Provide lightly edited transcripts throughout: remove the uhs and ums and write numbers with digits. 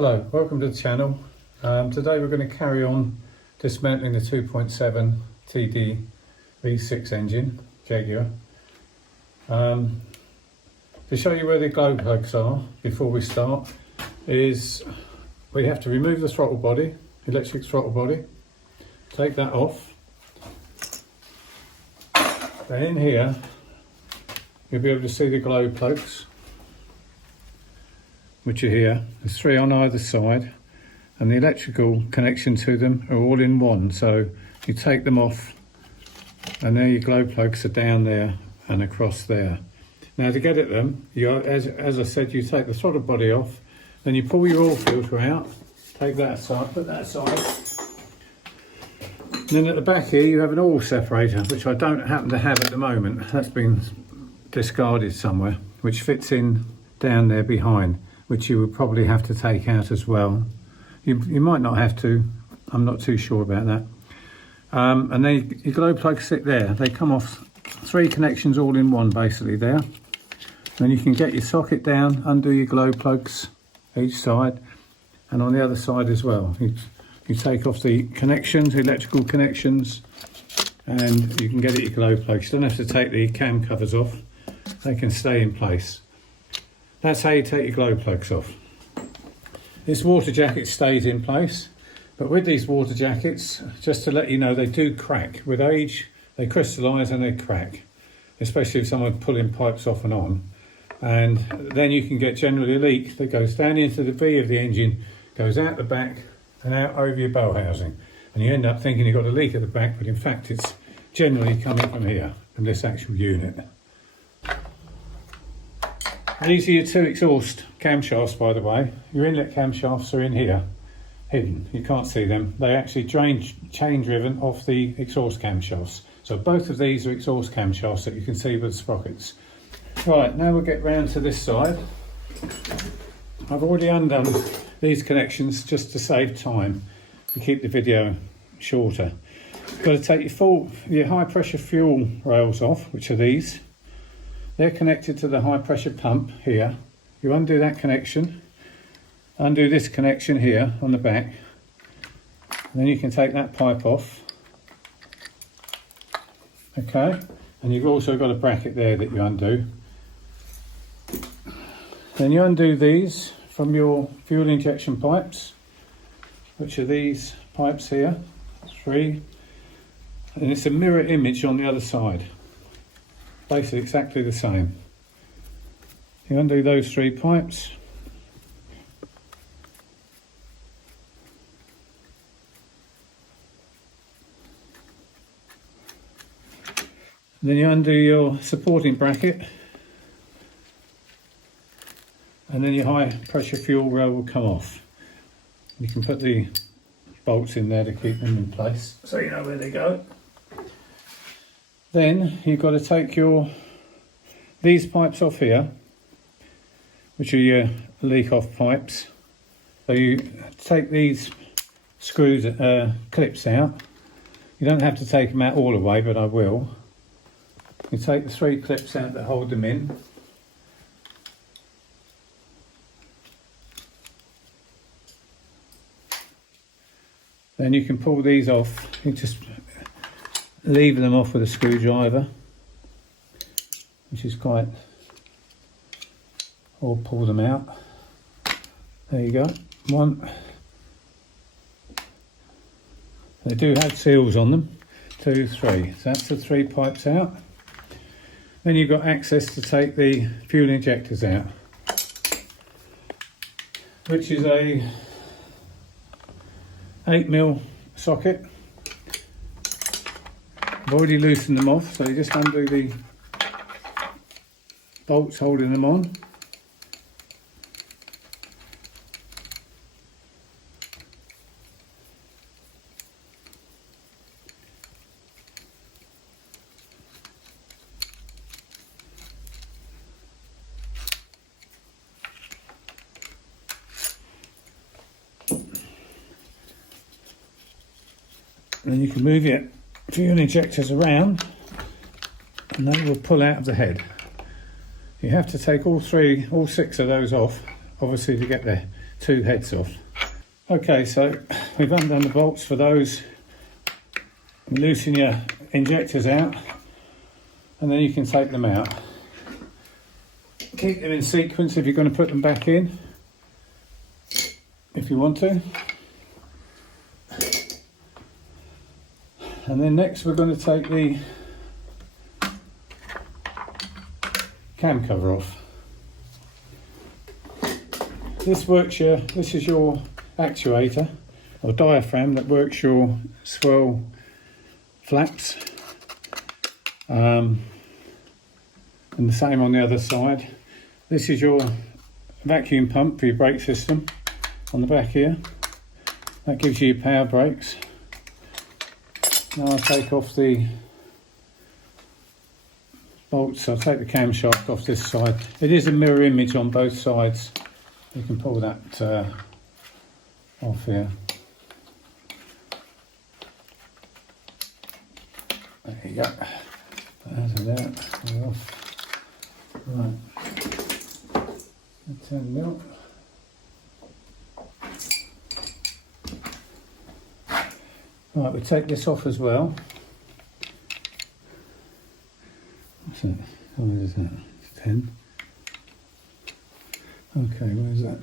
Hello, welcome to the channel. Today we're going to carry on dismantling the 2.7 TD V6 engine, Jaguar. To show you where the glow plugs are before we start is we have to remove the throttle body, electric throttle body, take that off. Then in here you'll be able to see the glow plugs, which are here. There's 3 on either side, and the electrical connection to them are all in one. So you take them off, and there your glow plugs are down there and across there. Now to get at them, as I said, you take the throttle body off, then you pull your oil filter out, take that aside, put that aside. And then at the back here you have an oil separator, which I don't happen to have at the moment. That's been discarded somewhere, which fits in down there behind, which you would probably have to take out as well. You might not have to, I'm not too sure about that. And then your glow plugs sit there. They come off 3 connections all in one basically there. Then you can get your socket down, undo your glow plugs each side, and on the other side as well. You take off the connections, electrical connections, and you can get at your glow plugs. You don't have to take the cam covers off, they can stay in place. That's how you take your glow plugs off. This water jacket stays in place, but with these water jackets, just to let you know, they do crack. With age, they crystallise and they crack, especially if someone's pulling pipes off and on. And then you can get generally a leak that goes down into the V of the engine, goes out the back and out over your bow housing. And you end up thinking you've got a leak at the back, but in fact it's generally coming from here, from this actual unit. These are your 2 exhaust camshafts, by the way. Your inlet camshafts are in here, hidden. You can't see them. They actually chain driven off the exhaust camshafts. So both of these are exhaust camshafts that you can see with the sprockets. Right, now we'll get round to this side. I've already undone these connections just to save time, to keep the video shorter. You've got to take your high pressure fuel rails off, which are these. They're connected to the high pressure pump here. You undo that connection, undo this connection here on the back, and then you can take that pipe off. Okay, and you've also got a bracket there that you undo. Then you undo these from your fuel injection pipes, which are these pipes here, 3, and it's a mirror image on the other side. Basically exactly the same. You undo those 3 pipes. And then you undo your supporting bracket. And then your high pressure fuel rail will come off. You can put the bolts in there to keep them in place, so you know where they go. Then you've got to take these pipes off here, which are your leak off pipes. So you take these screws, clips out. You don't have to take them out all the way, but I will. You take the 3 clips out that hold them in. Then you can pull these off. You just lever them off with a screwdriver, which is quite, or pull them out. There you go, 1. They do have seals on them, 2, 3. So that's the 3 pipes out. Then you've got access to take the fuel injectors out, which is a 8mm socket. I've already loosened them off, so you just undo the bolts holding them on. And then you can move your fuel injectors around and they will pull out of the head. You have to take all 6 of those off, obviously, to get the two heads off. Okay, so we've undone the bolts for those. Loosen your injectors out and then you can take them out. Keep them in sequence if you're going to put them back in, if you want to. And then next we're going to take the cam cover off. This is your actuator or diaphragm that works your swirl flaps, and the same on the other side. This is your vacuum pump for your brake system on the back here. That gives you your power brakes. Now I'll take off the bolts. I'll take the camshaft off this side. It is a mirror image on both sides. You can pull that off here. There you go. That's that. Off. Right. Turn it out. Right, we take this off as well. What's that? What is that? It's 10. Okay, where's that?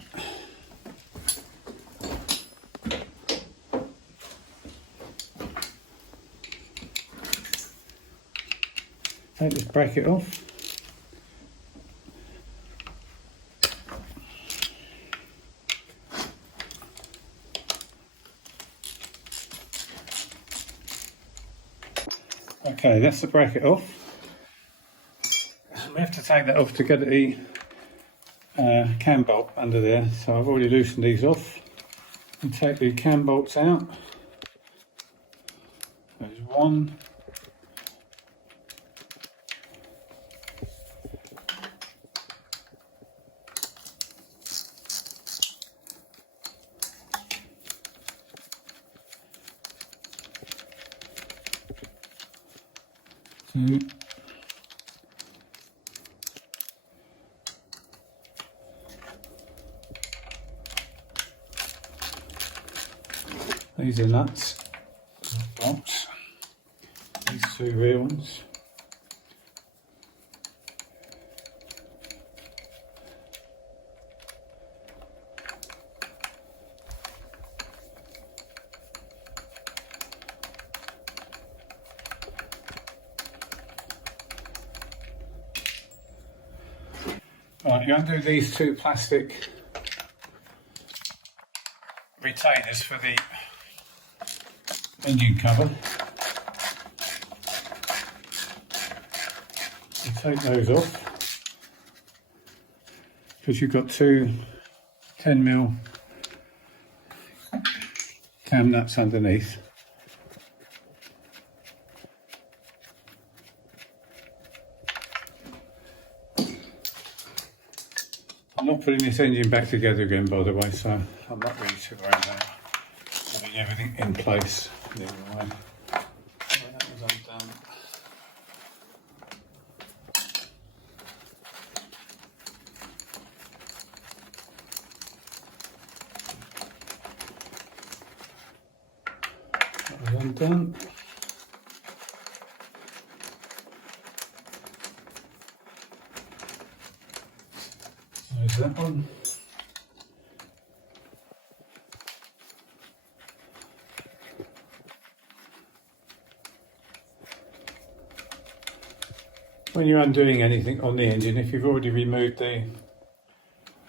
Take this bracket off. Okay, that's the bracket off. We have to take that off to get the cam bolt under there. So I've already loosened these off. And take the cam bolts out. There's one. Two. These are nuts, bolts, these two rear ones. Right, you undo these two plastic retainers for the engine cover. You take those off because you've got two 10mm cam nuts underneath. I'm not putting this engine back together again, by the way, so I'm not really too worried about having everything in place the other way. So that was undone. That was undone. There's that one. When you're undoing anything on the engine, if you've already removed the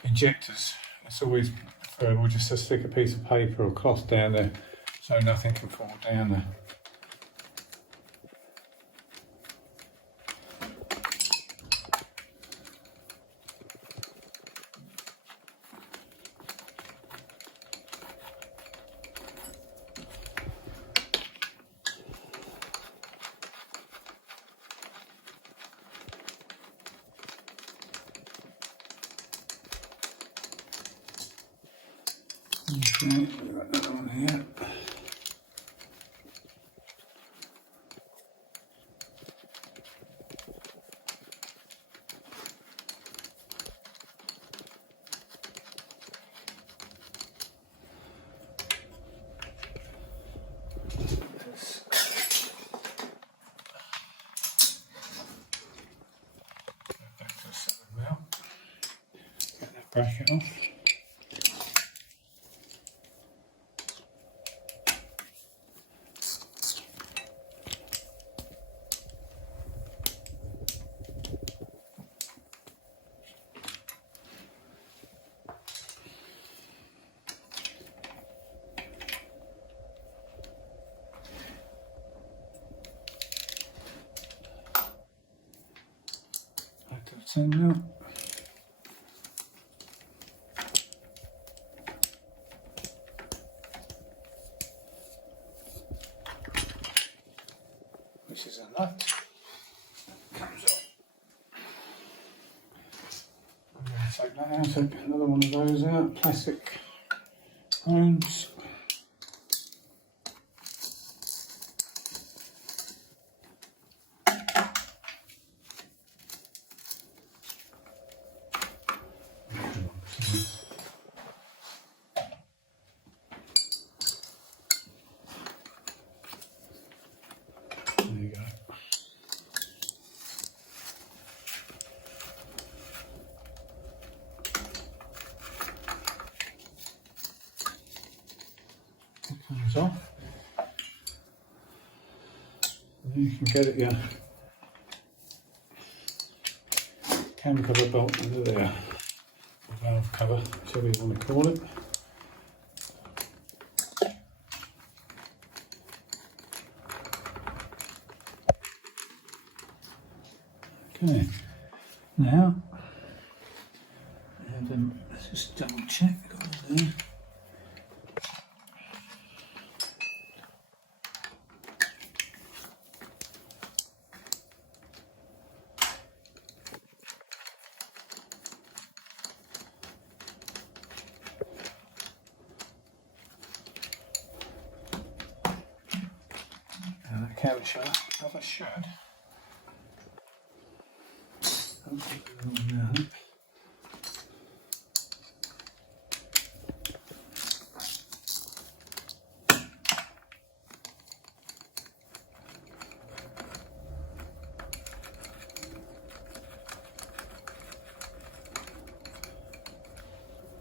injectors, it's always preferable just to stick a piece of paper or cloth down there so nothing can fall down there. Okay, we've got another one here. bracket off. That's in now. Which is a nut. Comes off. I'm going to take that out, take another one of those out. Plastic hones. There you go. It comes off. And you can get it your cam cover bolt under there, or valve cover, whichever you want to call it. Okay, now, and let's just double check, got it there. And the camshaft cover should.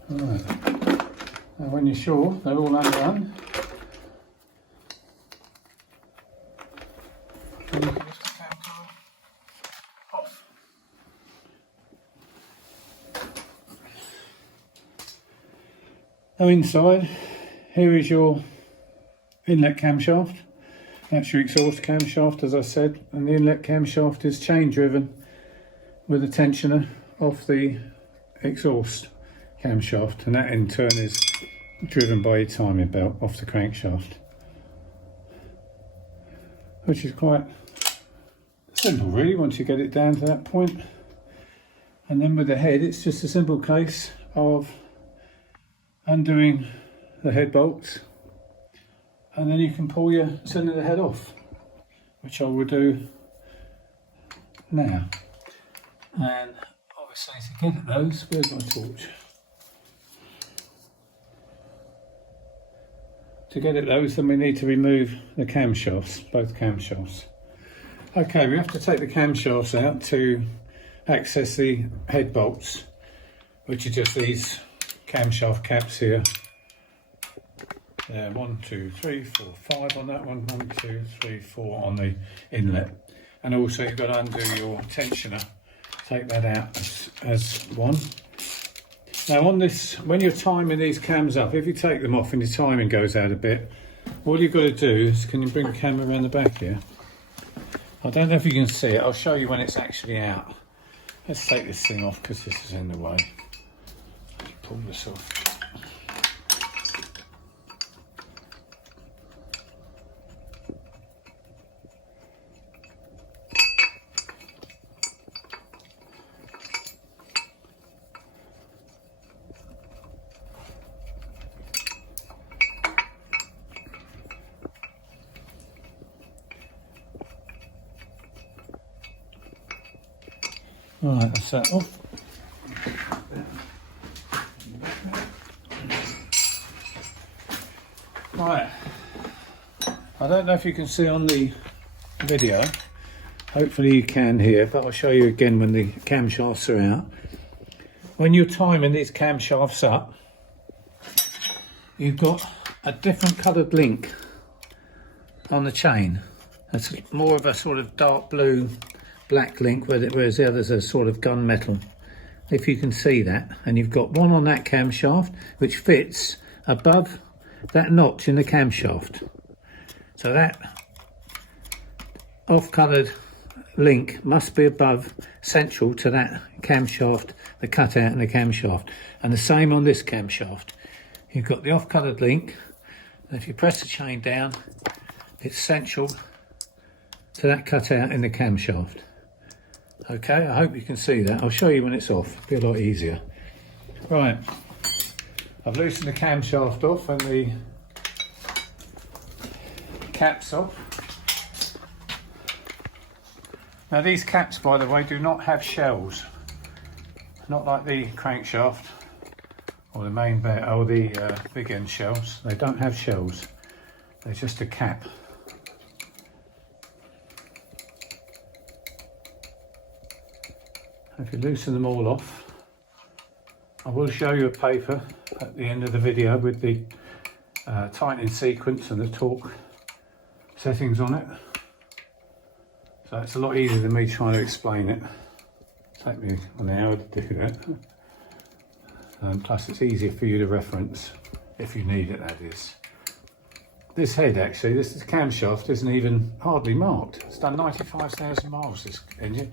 Right. Now when you're sure they're all undone, then you can lift the cam cover off. Now inside, here is your inlet camshaft. That's your exhaust camshaft, as I said, and the inlet camshaft is chain driven with a tensioner off the exhaust camshaft, and that in turn is driven by your timing belt off the crankshaft, which is quite simple really once you get it down to that point. And then with the head, it's just a simple case of undoing the head bolts, and then you can pull your cylinder head off, which I will do now. And obviously to get at those, where's my torch? To get at those, then we need to remove the camshafts, both camshafts. Okay, we have to take the camshafts out to access the head bolts, which are just these camshaft caps here. 1, 2, 3, 4, 5 on that one. 1, 2, 3, 4 on the inlet. And also you've got to undo your tensioner. Take that out as one. Now on this, when you're timing these cams up, if you take them off and your timing goes out a bit, all you've got to do is, can you bring the camera around the back here? I don't know if you can see it, I'll show you when it's actually out. Let's take this thing off because this is in the way. Pull this off. Right, that's that off. Right, I don't know if you can see on the video, hopefully you can here, but I'll show you again when the camshafts are out. when you're timing these camshafts up, you've got a different coloured link on the chain. It's more of a sort of dark blue, black link, whereas the others are sort of gunmetal. If you can see that, and you've got one on that camshaft which fits above that notch in the camshaft. So that off-coloured link must be above, central to that camshaft, the cutout in the camshaft. And the same on this camshaft. You've got the off-coloured link, and if you press the chain down, it's central to that cutout in the camshaft. Okay, I hope you can see that. I'll show you when it's off, it'll be a lot easier. Right, I've loosened the camshaft off and the caps off. Now these caps, by the way, do not have shells. Not like the crankshaft or the main bear or the big end shells. They don't have shells. They're just a cap. If you loosen them all off, I will show you a paper at the end of the video with the tightening sequence and the torque settings on it. So it's a lot easier than me trying to explain it. Take me an hour to do that. Plus it's easier for you to reference if you need it, that is. This head actually, this camshaft isn't even hardly marked. It's done 95,000 miles, this engine.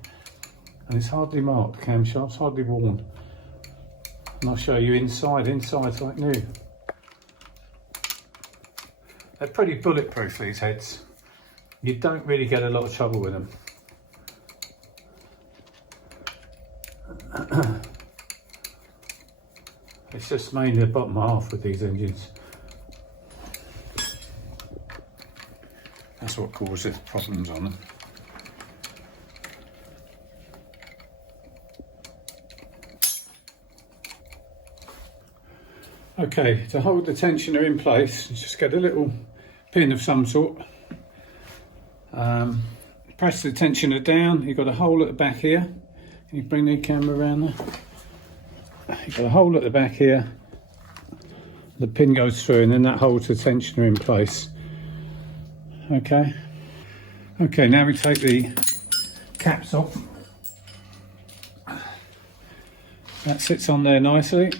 And it's hardly marked, camshaft's hardly worn. And I'll show you inside, inside's like new. They're pretty bulletproof, these heads. You don't really get a lot of trouble with them. It's just mainly the bottom half with these engines. That's what causes problems on them. Okay, to hold the tensioner in place, just get a little pin of some sort. Press the tensioner down. You've got a hole at the back here. Can you bring the camera around there? You've got a hole at the back here. The pin goes through and then that holds the tensioner in place. Okay. Okay, now we take the caps off. That sits on there nicely.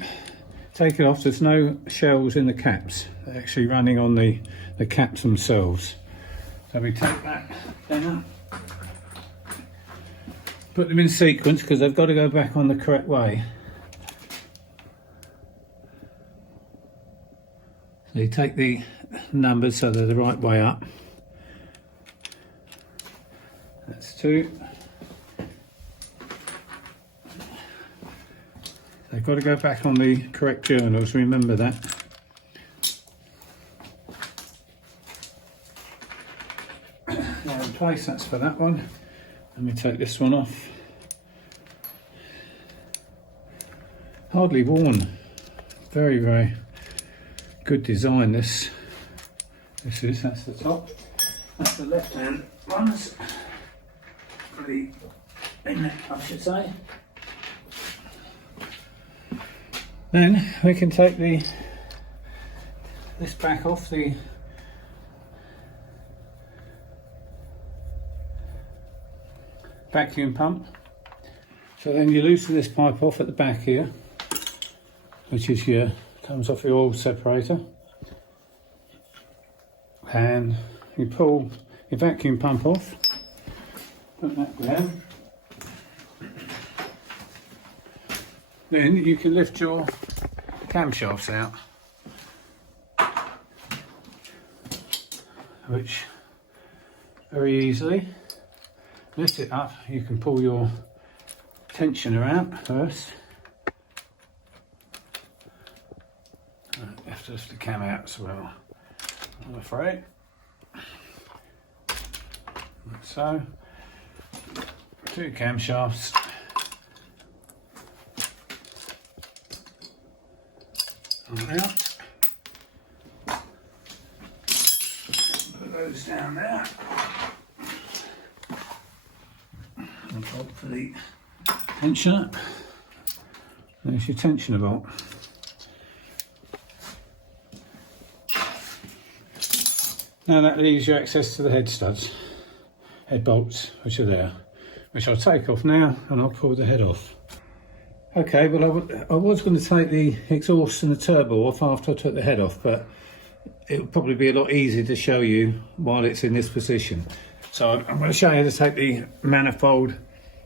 Take it off, there's no shells in the caps. They're actually running on the caps themselves. So we take that down, put them in sequence because they've got to go back on the correct way. So you take the numbers so they're the right way up. That's 2. They've got to go back on the correct journals, remember that. Now in place, that's for that one. Let me take this one off. Hardly worn. Very, very good design this. That's the top. That's the left hand ones. For the inlet, I should say. Then we can take this back off the vacuum pump. So then you loosen this pipe off at the back here, which is comes off your oil separator, and you pull your vacuum pump off. Put that down. Then you can lift your camshafts out, which very easily lift it up. You can pull your tensioner out first. You have to lift the cam out as well, I'm afraid. Like so, 2 camshafts. Out. Put those down there. And hold for the tensioner. There's your tensioner bolt. Now that leaves you access to the head studs, head bolts, which are there, which I'll take off now and I'll pull the head off. Okay, well I was going to take the exhaust and the turbo off after I took the head off, but it would probably be a lot easier to show you while it's in this position. So I'm going to show you how to take the manifold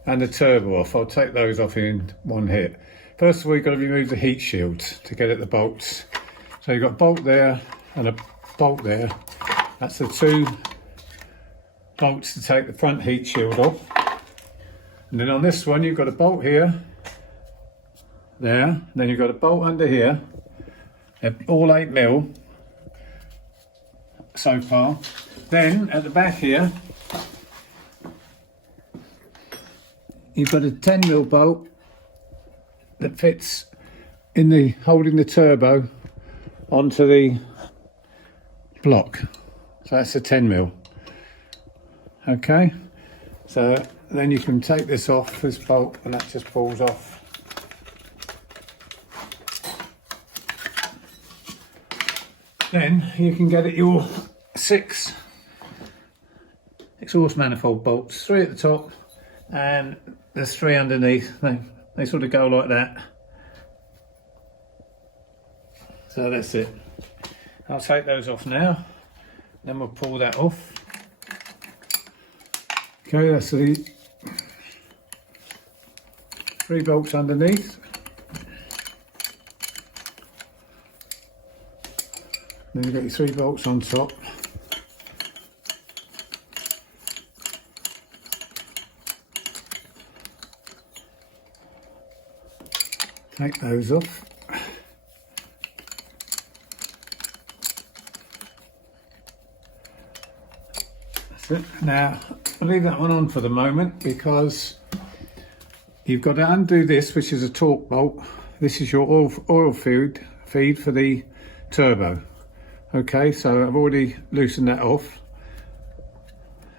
and the turbo off. I'll take those off in one hit. First of all, you've got to remove the heat shields to get at the bolts. So you've got a bolt there and a bolt there. That's the two bolts to take the front heat shield off. And then on this one, you've got a bolt here, there, and then you've got a bolt under here, all 8mm so far. Then at the back here, you've got a 10mm bolt that fits in the holding the turbo onto the block. So that's a 10mm. Okay, so then you can take this off, this bolt, and that just falls off. Then you can get at your 6 exhaust manifold bolts, 3 at the top and there's 3 underneath. They sort of go like that. So that's it. I'll take those off now, then we'll pull that off. Okay, that's the 3 bolts underneath. Then you've got your 3 bolts on top. Take those off. That's it. Now, I'll leave that one on for the moment because you've got to undo this, which is a torque bolt. This is your oil feed for the turbo. Okay, so I've already loosened that off.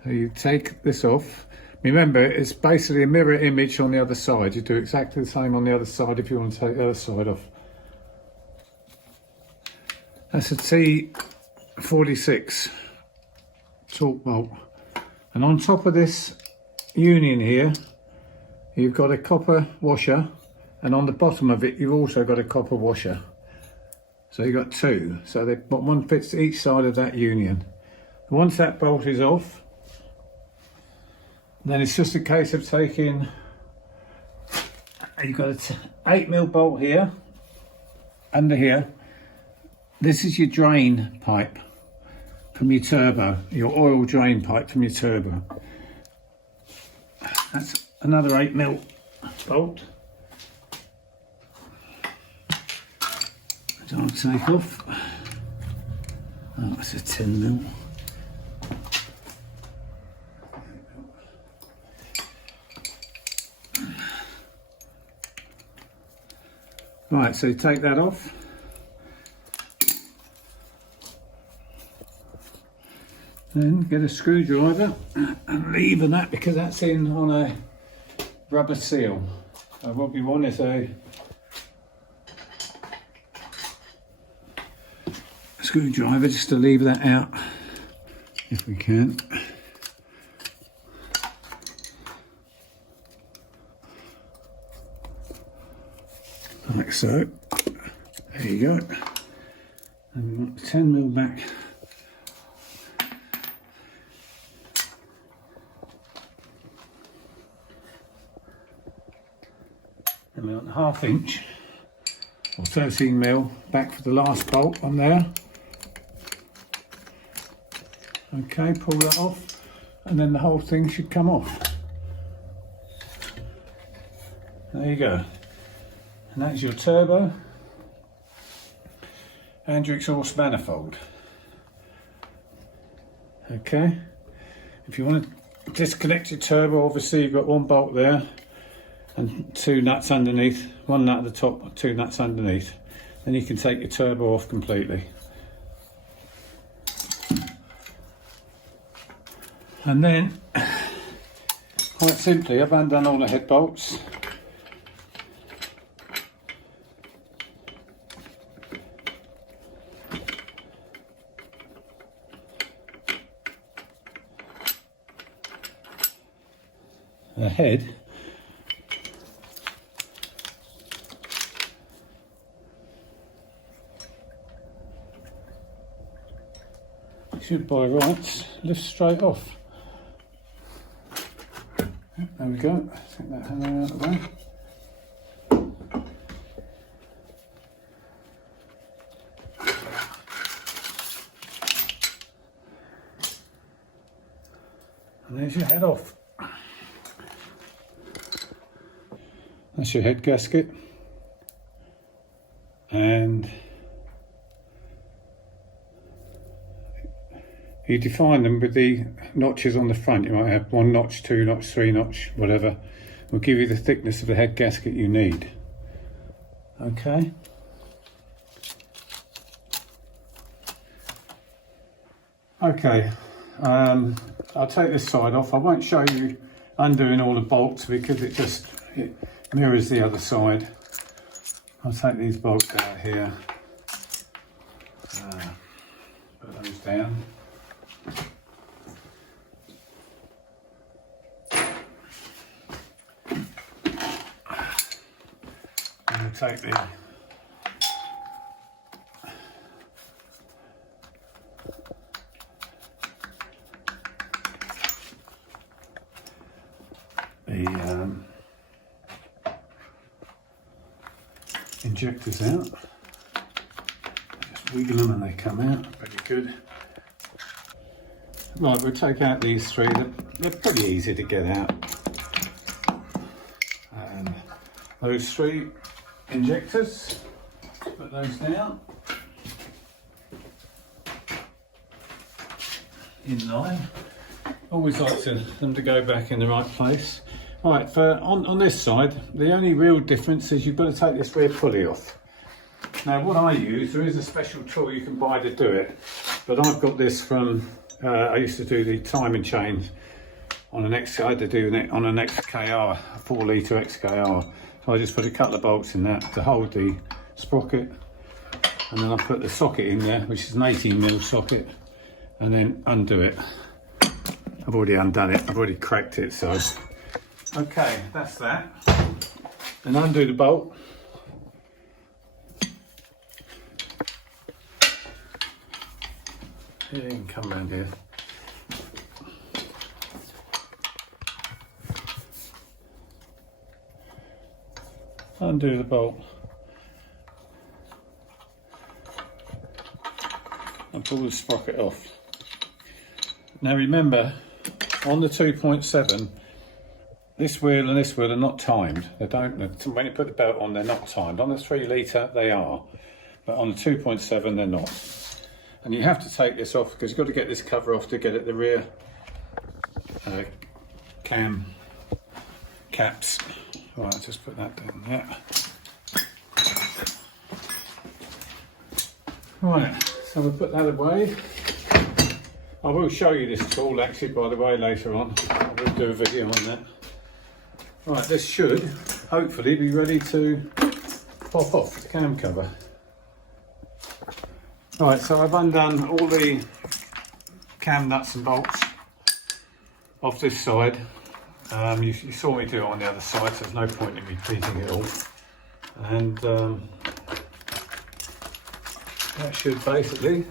So you take this off. Remember, it's basically a mirror image on the other side. You do exactly the same on the other side if you want to take the other side off. That's a T46 torque bolt. And on top of this union here, you've got a copper washer, and on the bottom of it, you've also got a copper washer. So you've got 2. So one fits each side of that union. Once that bolt is off, then it's just a case of taking, you've got an 8mm bolt here, under here. This is your drain pipe from your turbo, your oil drain pipe from your turbo. That's another 8mm bolt. So I'll take off. Oh, that's a 10mm. Right, so you take that off. Then get a screwdriver and lever that, because that's in on a rubber seal. So what we want is a screwdriver just to lever that out if we can. Like so. There you go. And we want the 10mm back. And we want the 1/2 inch or 13mm back for the last bolt on there. Okay, pull that off, and then the whole thing should come off. There you go. And that's your turbo and your exhaust manifold. Okay, if you want to disconnect your turbo, obviously you've got 1 bolt there and 2 nuts underneath, 1 nut at the top, 2 nuts underneath. Then you can take your turbo off completely. And then, quite simply, I've undone all the head bolts. the head. Should by rights lift straight off. Yep, there we go. Take that hammer out of the way. And there's your head off. That's your head gasket. And you define them with the notches on the front. You might have 1 notch, 2 notch, 3 notch, whatever. Will give you the thickness of the head gasket you need. Okay. Okay. I'll take this side off. I won't show you undoing all the bolts because it mirrors the other side. I'll take these bolts out here. Put those down. And we'll take the injectors out. Just wiggle them and they come out pretty good. Right, we'll take out these 3. They're pretty easy to get out. And those 3 injectors, put those down in line. Always like them to go back in the right place. Right, on this side, the only real difference is you've got to take this rear pulley off. Now what I use, there is a special tool you can buy to do it, but I've got this from, I used to do the timing chains on an on an XKR, a 4 litre XKR. So I just put a couple of bolts in that to hold the sprocket, and then I put the socket in there, which is an 18mm socket, and then undo it. I've already undone it, I've already cracked it, so. Okay, that's that. Then undo the bolt. You can come around here. Undo the bolt. And pull the sprocket off. Now remember, on the 2.7, this wheel and this wheel are not timed. They don't. When you put the belt on, they're not timed. On the 3 litre, they are, but on the 2.7, they're not. And you have to take this off because you've got to get this cover off to get at the rear cam caps. Right, I'll just put that down there. Right, so we'll put that away. I will show you this tool actually, by the way, later on. I will do a video on that. Right, this should hopefully be ready to pop off the cam cover. Right, so I've undone all the cam nuts and bolts off this side. You saw me do it on the other side, so there's no point in repeating it all. And that should basically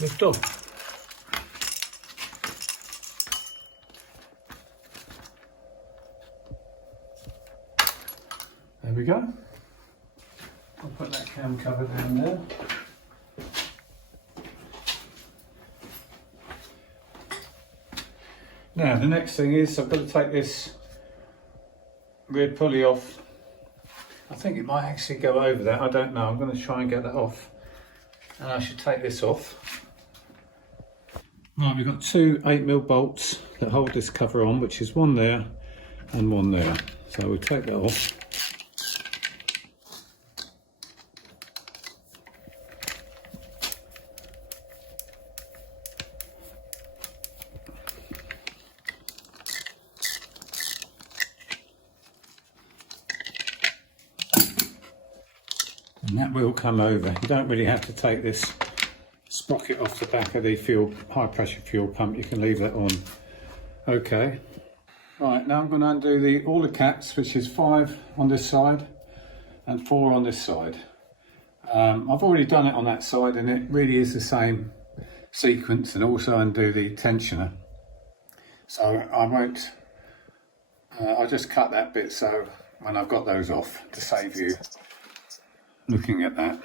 lift off. There we go. I'll put that cam cover down there. Now the next thing is I've got to take this rear pulley off. I think it might actually go over that, I don't know. I'm going to try and get that off. And I should take this off. Right, we've got 2 8mm bolts that hold this cover on, which is one there and one there. So we'll take that off. and that will come over. You don't really have to take this sprocket off the back of the high pressure fuel pump. You can leave that on. Okay. Right, now I'm going to undo all the caps, which is 5 on this side and 4 on this side. I've already done it on that side, and it really is the same sequence, and also undo the tensioner. So I won't, I'll just cut that bit so when I've got those off, to save you looking at that.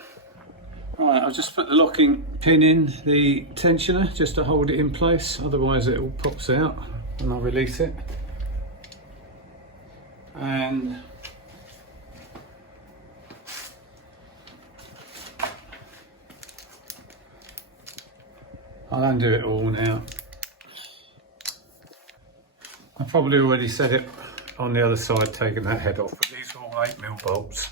Right, I'll just put the locking pin in the tensioner just to hold it in place, otherwise it all pops out when I release it. And I'll undo it all now. I probably already said it on the other side, taking that head off, but these are all 8mm bolts.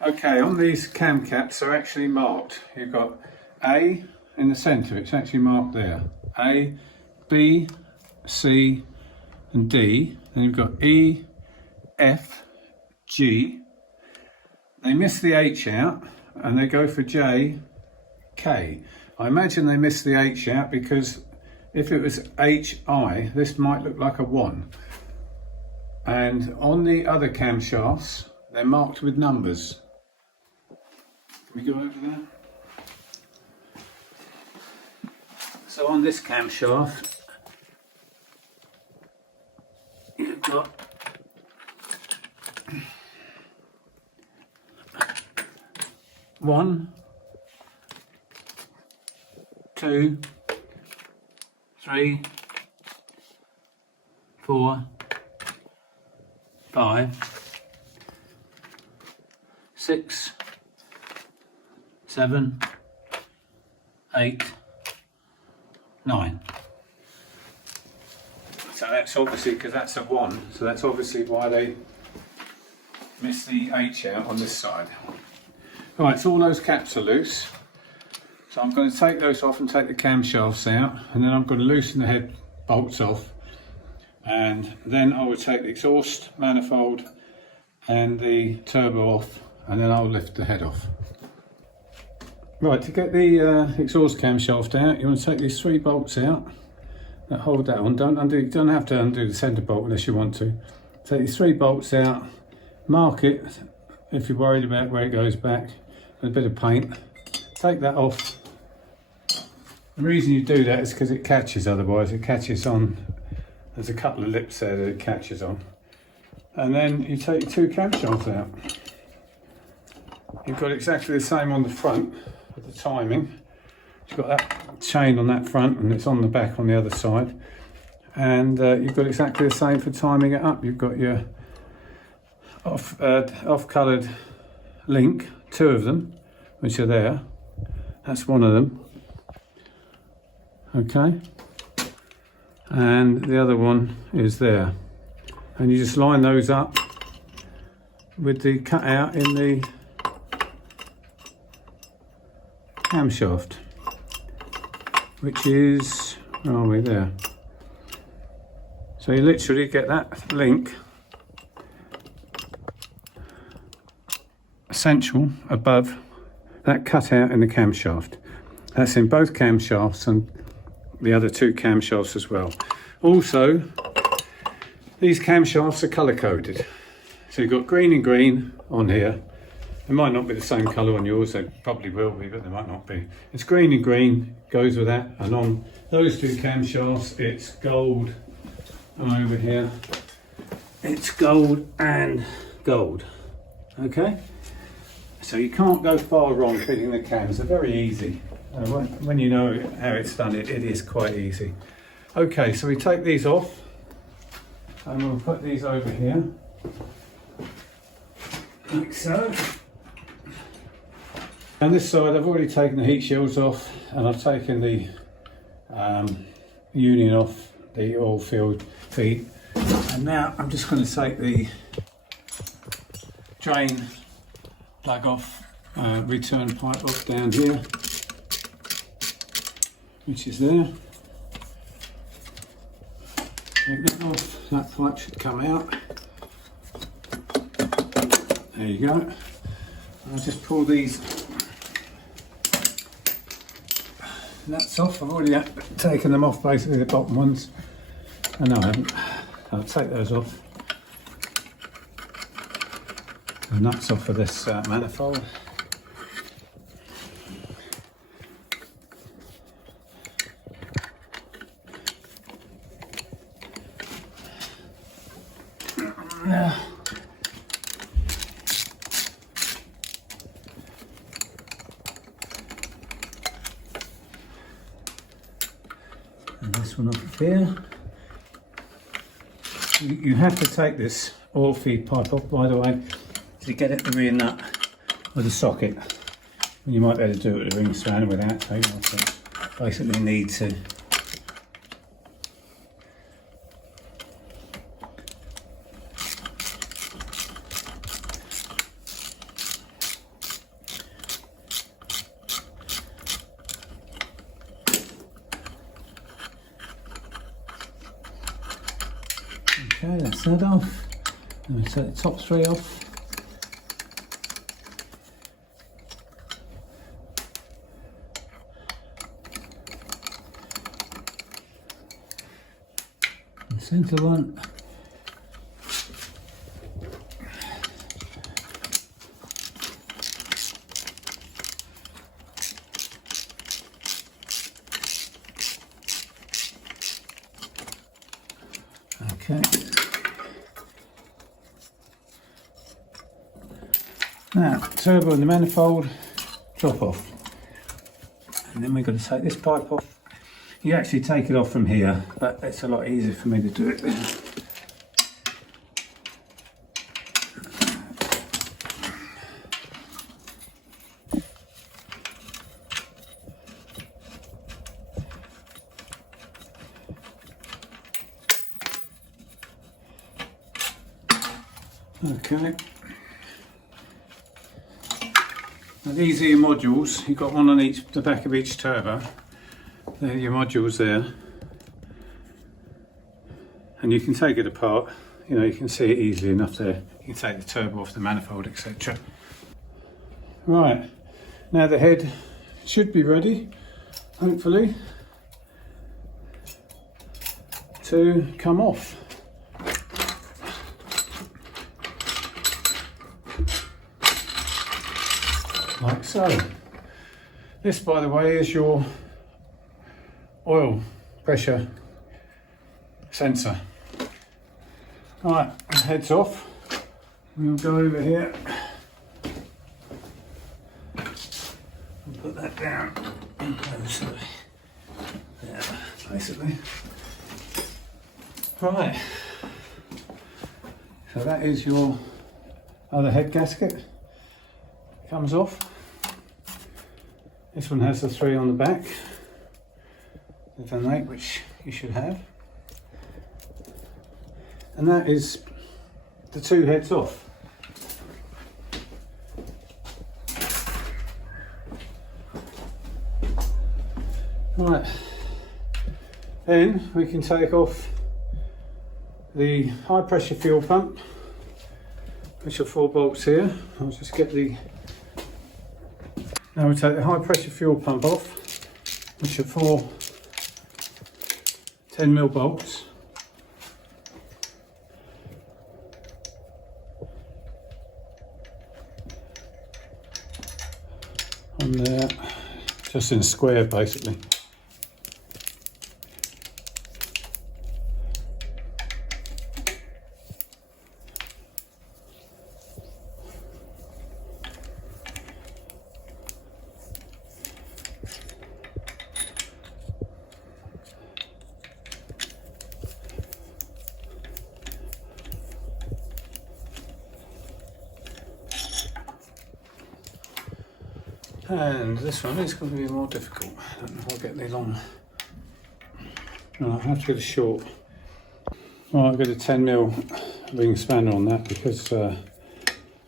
Okay, on these cam caps are actually marked. You've got A in the centre, it's actually marked there. A, B, C and D. Then you've got E, F, G. They miss the H out and they go for J, K. I imagine they missed the H out because if it was HI, this might look like a 1. And on the other camshafts, they're marked with numbers. Can we go over there? So on this camshaft, you've got one, 2, 3, 4, 5, 6, 7, 8, 9. So that's obviously, because that's a 1, so that's obviously why they missed the H out on this side. Right, so all those caps are loose. So I'm going to take those off and take the camshafts out, and then I'm going to loosen the head bolts off, and then I will take the exhaust manifold and the turbo off, and then I'll lift the head off. Right, to get the exhaust camshaft out, you want to take these 3 bolts out that hold that on. Don't have to undo the centre bolt unless you want to. Take these 3 bolts out, mark it if you're worried about where it goes back with a bit of paint. Take that off. The reason you do that is because it catches, otherwise it catches on. There's a couple of lips there that it catches on. And then you take your 2 camshafts out. You've got exactly the same on the front. The timing, you've got that chain on that front and it's on the back on the other side, and you've got exactly the same for timing it up. You've got your off coloured link, 2 of them which are there, that's one of them, okay, and the other one is there, and you just line those up with the cutout in the camshaft, which is, where are we, there. So you literally get that link essential above that cutout in the camshaft. That's in both camshafts and the other 2 camshafts as well. Also, these camshafts are colour coded. So you've got green and green on here. It might not be the same colour on yours, they probably will be, but they might not be. It's green and green, goes with that, and on those 2 camshafts it's gold And over here, it's gold and gold. Okay, so you can't go far wrong fitting the cams. They're very easy. When you know how it's done, it is quite easy. Okay, so we take these off and we'll put these over here, like so. On this side, I've already taken the heat shields off, and I've taken the union off the oil filled feet. And now I'm just going to take the drain plug off, return pipe off down here, which is there. Take that off, that pipe should come out. There you go. I'll just pull these nuts off. I've already taken them off, basically the bottom ones. Oh, no, I haven't. I'll take those off. The nuts off of this manifold. Now, and this one off here. You have to take this oil feed pipe off, by the way, to get at the rear nut with the socket. And you might be able to do it with a ring spanner without taking off, but basically need to. Okay, that's that off. I'm going to take the top three off. The centre one. Okay. Now, turbo and the manifold, drop off. And then we're going to take this pipe off. You actually take it off from here, but it's a lot easier for me to do it then. Okay. Now these are your modules. You've got one on the back of each turbo. There are your modules there. And you can take it apart. You know, you can see it easily enough there. You can take the turbo off the manifold, etc. Right. Now the head should be ready, hopefully, to come off. Like so. This, by the way, is your oil pressure sensor. Right, head's off. We'll go over here and put that down in place. Yeah, basically. Right. So that is your other head gasket. Comes off. This one has the 3 on the back, the V8, which you should have, and that is the 2 heads off. Right, then we can take off the high pressure fuel pump, which are 4 bolts here. I'll just get the. Now we take the high pressure fuel pump off, which are 4 10mm bolts. On there, just in a square basically. And this one is going to be more difficult. I don't know if I'll get the long. No, I'll have to get a short. Well, I'll get a 10mm ring spanner on that because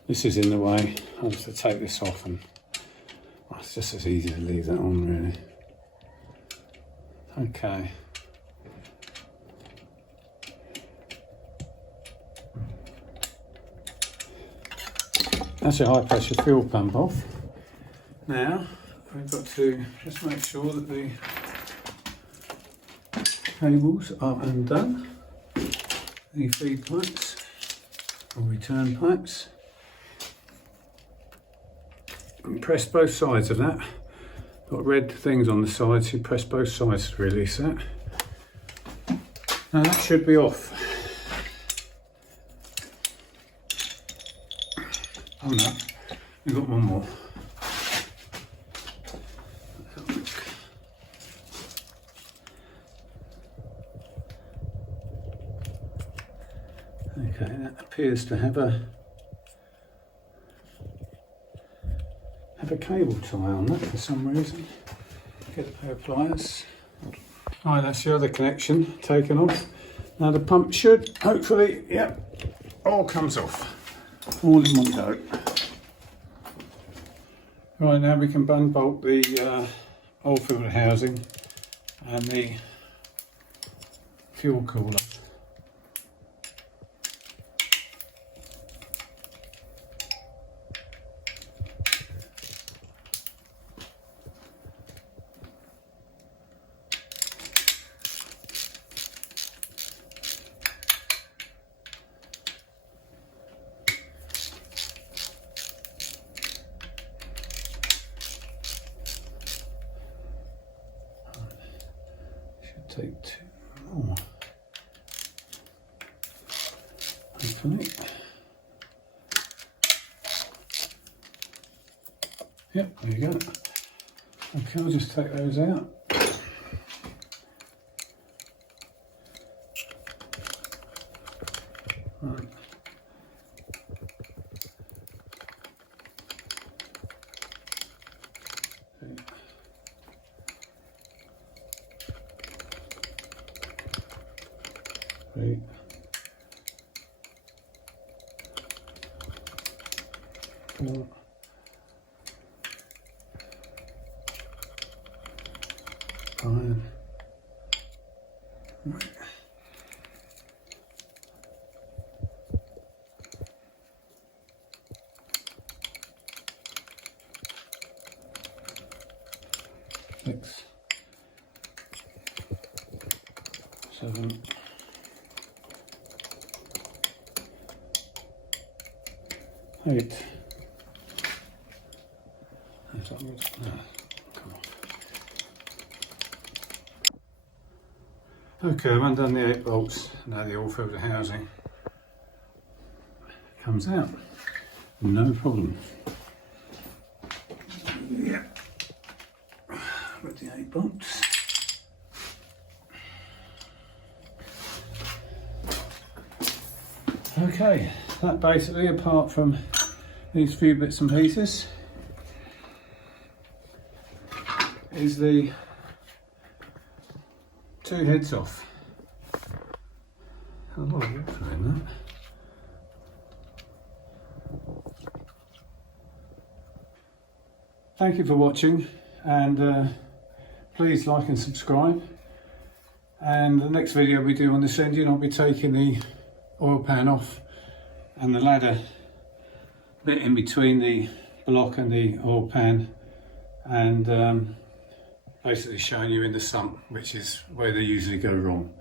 this is in the way. I'll have to take this off, and well, it's just as easy to leave that on, really. Okay. That's your high pressure fuel pump off. Now we've got to just make sure that the cables are undone. The feed pipes or return pipes. And press both sides of that. Got red things on the sides, so you press both sides to release that. Now that should be off. Oh no, we've got one more. Okay, that appears to have a cable tie on that for some reason. Get a pair of pliers. Right, that's the other connection taken off. Now the pump should hopefully, yep, all comes off. All in one go. Right, now we can unbolt the oil filter housing and the fuel cooler. Take two more. Hopefully. Yep, there you go. Okay, I'll just take those out. Right. Right. Four. Five. Right. Six. 7. 8. No, come on. Okay, I've undone the 8 bolts. Now the oil filter housing comes out. No problem. Yeah. With the 8 bolts. Okay, that basically, apart from these few bits and pieces, is the 2 heads off. A lot of water in that. Thank you for watching, and please like and subscribe. And the next video we do on this engine, I'll be taking the oil pan off and the ladder bit in between the block and the oil pan, and basically showing you in the sump, which is where they usually go wrong.